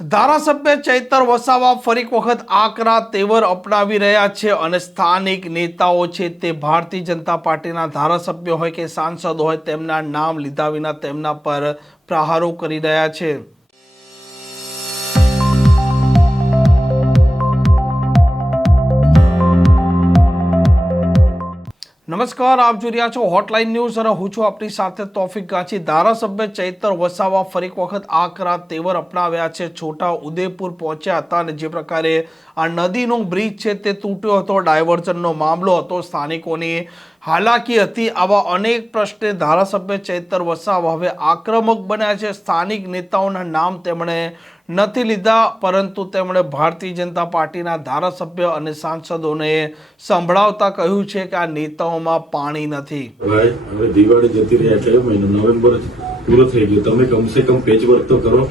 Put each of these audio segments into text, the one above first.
ધારાસભ્ય ચૈતર વસાવા ફરી વખત આકરા તેવર અપનાવી રહ્યા છે અને સ્થાનિક નેતાઓ છે તે ભારતીય જનતા પાર્ટીના ધારાસભ્યો હોય કે સાંસદ હોય તેમના નામ લીધા વિના તેમના પર પ્રહારો કરી રહ્યા છે. નમસ્કાર, આપ જોઈ રહ્યા છો હોટલાઇન ન્યૂઝ અને હું છું આપની સાથે તોફિક ગાંચી ધારાસભ્ય ચૈતર વસાવા ફરી વખત આકરા તેવર અપનાવ્યા છે. છોટા ઉદેપુર પહોંચ્યા હતા અને જે પ્રકારે આ નદીનો બ્રિજ છે તે તૂટ્યો હતો, ડાયવર્ઝનનો મામલો હતો. સ્થાનિકોની હાલાકી હતી આવા અનેક પ્રશ્ને ધારાસભ્ય ચૈતર વસાવા હવે આક્રમક બન્યા છે. સ્થાનિક નેતાઓના નામ તેમણે નથી લીધા, પરંતુ તેમણે ભારતીય જનતા પાર્ટીના ધારાસભ્ય અને સાંસદોને સંભળાવતા કહ્યું છે કે આ નેતાઓમાં પાણી નથી. હવે દિવાળી જતી રહ્યા એટલે મહિનો નવેમ્બર પૂરો થઈ ગયો. તમે કમસે કમ પેચ વર્ક તો કરો.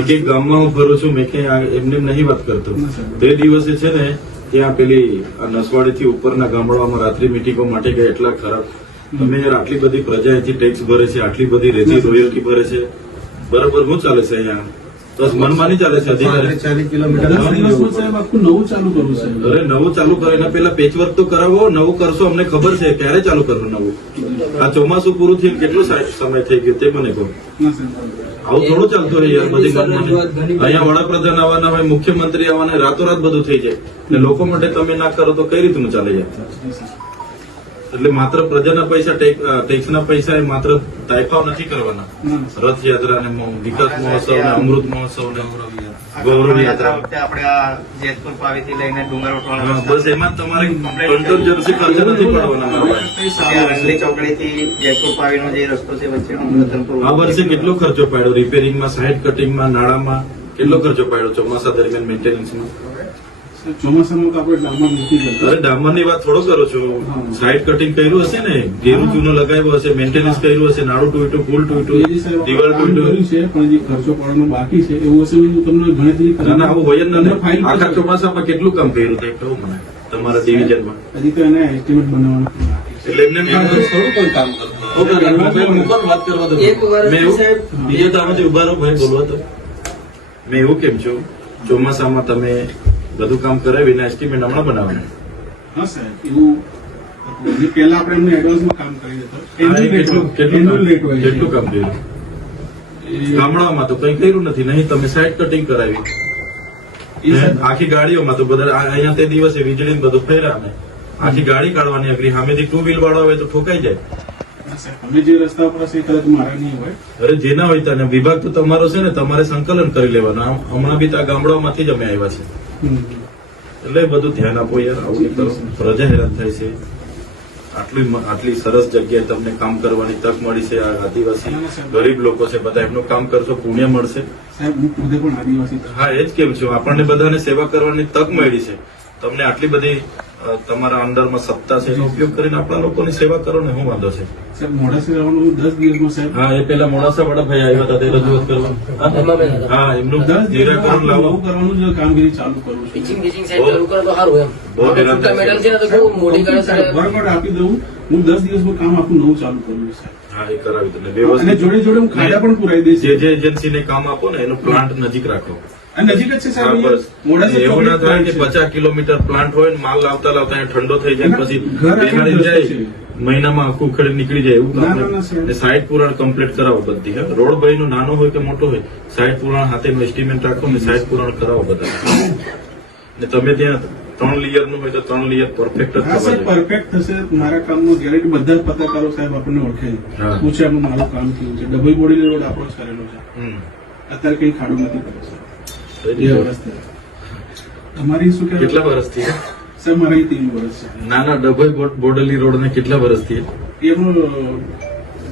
એક એક ગામમાં હું ફરું છું, મેં આ એમને નહીં વાત કરતો. તે દિવસે છે ને, ત્યાં પેલી નસવાડીથી ઉપરના ગામડાઓમાં રાત્રિ મિટિંગો માટે ગયા, એટલા ખરાબ. તમે યાર આટલી બધી પ્રજા અહીંથી ટેક્સ ભરે છે, આટલી બધી રેતી રોયલ્ટી ભરે છે. બરાબર શું ચાલે છે અહીંયા? બસ મનમાની ચાલે છે અધિકારી. ચાલીસ કિલોમીટર સાહેબ આખું નવું ચાલુ કરવું સાહેબ અરે નવું ચાલુ કરો એના પેલા પેચવર્ક તો કરાવો નવું કરશો અમને ખબર છે ક્યારે ચાલુ કરવું નવું. આ ચોમાસું પૂરું થયું કેટલો સમય થઈ ગયો તે મને કહો. ના આવું થોડું ચાલતું હોય યાર બધી અહીંયા વડાપ્રધાન આવવાના હોય મુખ્યમંત્રી આવવાના રાતોરાત બધું થઈ જાય. એટલે લોકો માટે તમે ના કરો તો કઈ રીતનું ચાલે યાર? એટલે માત્ર પ્રજાના પૈસા ટેક્સના પૈસા એ માત્ર તાઇફાવ નથી કરવાના. રથયાત્રા ને. વિકાસ મહોત્સવ ને અમૃત મહોત્સવ ને ગૌરવ યાત્રા. વખતે આપણે આ જેતપુર પાવીથી લઈને ડુંગર ઉઠવાનો બસ એમાં તમારે કંટ્રોલ જર્સી ખર્ચ નથી પડવાના રંગલી ચોકડીથી જેતપુર પાવીનો જે રસ્તો છે વચ્ચેનો આ વર્ષે કેટલો ખર્ચો પાડ્યો? રિપેરિંગમાં સાઈડ કટિંગમાં નાળામાં કેટલો ખર્ચો પાડ્યો ચોમાસા દરમિયાન મેન્ટેનન્સમાં ચોમાસામાં આપણે ડામર નથી કરતા વાત થોડો કરો છો. સાઈડ કટિંગ કર્યું હશે ને? ઘેરું ચૂનો લગાવ્યો હશે મેન્ટેનન્સ કર્યું હશે નાળું ટૂટ્યું પુલ ટૂટ્યું દિવાલ ટૂટ્યું છે પણ જે ખર્ચો પડવાનો બાકી છે. એવું હશે હું તમને ગણતરી ના ના આવું હોય જ નથી. આખા ચોમાસામાં કેટલું કામ કર્યું તે કહું મને? તમારા ડિવિઝનમાં હજી તો એને એસ્ટિમેટ બનાવવાનું એટલે એમને થોડું કોઈ કામ કરતું ઓકે, મોબાઈલ મૂકો ને. વાત કરવા દો. એક વર્ષથી મેં એવું- તો આમાંથી ઊભા રહો ભાઈ બોલવા તો. મેં એવું કેમ છો ચોમાસામાં તમે બધું કામ કરાવીને એસ્ટિમેટ હમણાં બનાવવાનું. હા સાહેબ એવું. પહેલા આપણે એમને એડવાન્સમાં કામ કરી દેતા. કેટલું કામ- કર્યું? ગામડાઓમાં તો કઈ કર્યું નથી નહીં તમે સાઈડ કટિંગ કરાવી. આખી ગાડીઓમાં તો બધા અહીંયા તે દિવસે વીજળી બધું ફેર્યા ને આખી ગાડી કાઢવાની અઘરી. સામેથી ટુ વ્હીલ વાળો હોય તો ઠોકાઈ જાય. અમે જે રસ્તા પર હશે કદાચ મારા નહીં હોય. અરે જેના હોય તને. વિભાગ તો તમારો છે ને તમારે સંકલન કરી લેવાનું. હમણાં બી તો આ ગામડાઓમાંથી જ અમે આવ્યા છે. એટલે બધું ધ્યાન આપો યાર આવું એક પ્રજા હેરાન થાય છે. આટલી આટલી સરસ જગ્યાએ તમને કામ કરવાની તક મળી છે આ આદિવાસી ગરીબ લોકો છે બધા એમનું કામ કરશો પુણ્ય મળશે. સાહેબ હું ખુદે પણ આદિવાસી હા એ જ કેમ છું? આપણને બધાને સેવા કરવાની તક મળી છે. તમને આટલી બધી તમારા અંડરમાં સત્તા છે એનો ઉપયોગ કરીને આપણા લોકોની સેવા કરો ને શું વાંધો છે? સાહેબ મોડાસા રહેવાનું દસ દિવસમાં સાહેબ. હા એ પેલા મોડાસા વડાભાઈ આવ્યા હતા તે રજૂઆત કરવા હા એમનું દસ નિરાકરણ લાવવું કરવાનું જ કામગીરી ચાલુ કરું છું. પિચિંગ પિચિંગ સાઈડ ચાલુ કરો તો સારું એમ. બહુ હેરાન છે ને તો બહુ મોટી કરે છે. વર્કઆઉટ આપી દઉં. હું દસ દિવસમાં કામ આખું નવું ચાલુ કરું છું સાહેબ. હા એ કરાવી તમને અને જોડે જોડે હું ખાડા પણ પુરાવી દઈશ. જે જે એજન્સીને કામ આપો ને એનું પ્લાન્ટ નજીક રાખો. અને નજીક જ છે સાહેબ મોડાસા એવું ના થાય કે પચાસ કિલોમીટર પ્લાન્ટ હોય ને માલ લાવતા લાવતા ઠંડો થઈ જાય પછી ઘર આગળ બેહાડી રસ્તો જાય. મહિનામાં આખું ઉખેડી નીકળી જાય એવું ના, કામ ના, ના, નહીં. સાહેબ. ને સાઈડ પુરાણ કમ્પ્લીટ કરાવો બધી હા. રોડ ભાઈ નાનો હોય કે મોટો હોય સાઈડ પુરાણ હાથે એસ્ટિમેટ રાખો ને સાઈડ પુરાણ કરાવો બધા. ને તમે ત્યાં ત્રણ લેયરનું હોય તો ત્રણ લેયર પરફેક્ટ જ જોઈએ. પરફેક્ટ થશે. મારા કામનું ગેરંટી બધા જ પત્રકારો સાહેબ આપણને ઓળખે છે. પૂછે મારું કામ કેવું છે. ડબલ બોડી રોડ આપણો જ કરેલો છે અત્યારે કઈ ખાડું નથી કર્યો તમારી શું કેટલા વર્ષથી સાહેબ મારા ત્રણ વર્ષ નાના ડભોઈ બોટ- રોડ ને કેટલા વર્ષથી એમનું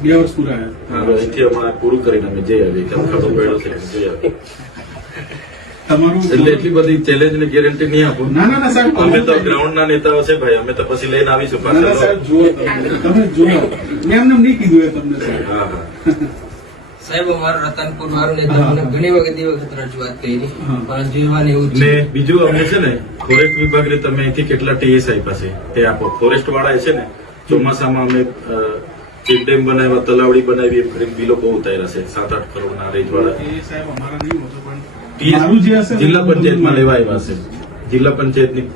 બે વર્ષ પૂરા અહીંથી હમણાં પૂરું કરીને અમે જઈ આવીએ. ખબર પડ્યો છે જઈ આવીએ. તમારું એટલે એટલી બધી ચેલેન્જની ગેરંટી નહીં આપો. ના ના ના સાહેબ અમે તો ગ્રાઉન્ડ ના નેતાઓ છે ભાઈ અમે તો પછી લઈને આવીશું. ના, ના, પાછા સાહેબ જુઓ તમે. જુઓ. મેં એમને નહીં કીધું એ તમને હા હા. સાહેબ અમારું રતનપુર વાળું ને તમને ઘણી વખત વખત રજૂઆત કરી. પણ જોવાની એવું ને બીજું અમને છે ને ફોરેસ્ટ વિભાગને તમે અહીંથી કેટલા ટીએસ આપ્યા છે? તે આપો. ફોરેસ્ટ વાળા છે ને ચોમાસામાં અમે ચીપ ડેમ બનાવ્યા તલાવડી બનાવી એમ કરીને બિલો બહુ ઉતાર્યા છે. સાત આઠ કરોડના રેજ વાળા સાહેબ અમારા નહીં હોતો પણ જે જિલ્લા પંચાયતમાં લેવા આવ્યા છે. જિલ્લા પંચાયતની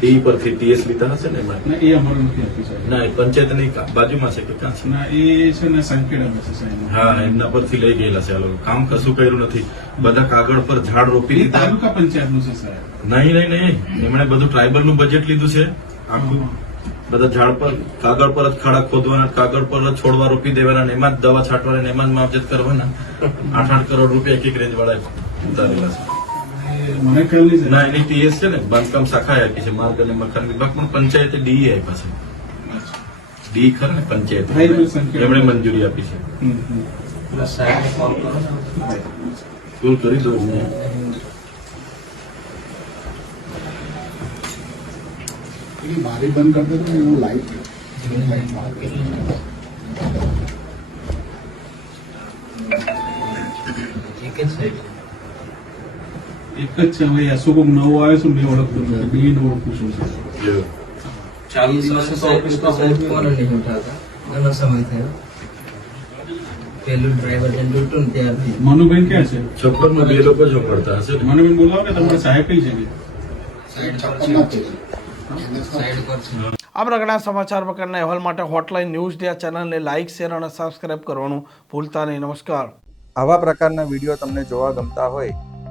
ડી પરથી ટીએસ લીધા હશે ને એમાં? એ અમારું નથી આપ્યું સાહેબ. ના એ પંચાયતની બાજુમાં છે કે ક્યાં છે? ના એ છે ને સંકેડામાં છે સાહેબ. હા એમના પરથી લઈ ગયેલા છે આ લોકો કામ કશું કર્યું નથી. બધા કાગળ પર ઝાડ રોપી દીધા તાલુકા પંચાયતનું છે સાહેબ. નહીં નહીં નહીં. એમણે બધું ટ્રાઇબલનું બજેટ લીધું છે. આખું. બધા ઝાડ પર કાગળ પર જ ખાડા ખોદવાના કાગળ પર જ છોડવા રોપી દેવાના એમાં જ દવા છાંટવાના એમાં જ માવજત કરવાના. આઠ આઠ કરોડ રૂપિયા એક એક રેન્જ વાળા ઉતારેલા છે. મને ખ્યાલ નહીં ના એની પીએસ છે ને બાંધકામ શાખા આપી છે માર્ગ અને મકાન વિભાગ. પણ પંચાયતે ડી આપ્યા છે. ડી ખરા ને પંચાયત. એમણે મંજૂરી આપી છે. કરી દો બારી બંધ કરી દે તો લાઈટ લાઈટ મારે એક જ છે હવે નવો આવ્યો છે મેં ઓળખતો નથી. બે ઓળખું છું. ચાલીસ વર્ષ સાહેબ તો સાહેબ ફોન નહીં ઉઠાતા ઘણો સમય થયો. પેલું ડ્રાઈવર જેમ હતું ને ત્યારથી. મનુબેન ક્યાં છે? છપ્પનમાં બે લોકો જ પડતા હશે. મનુબેન બોલાવો ને તમારે સાહેબ કઈ છે? સાઈડ પર છપ્પન છે. સાઈડ પર છે. આ પ્રકારના સમાચાર પ્રકારના અહેવાલ માટે હોટલાઇન ન્યૂઝ ડે ચેનલને લાઇક શેર અને સબસ્ક્રાઇબ કરવાનું ભૂલતા નહીં. નમસ્કાર. આવા પ્રકારના વીડિયો તમને જોવા ગમતા હોય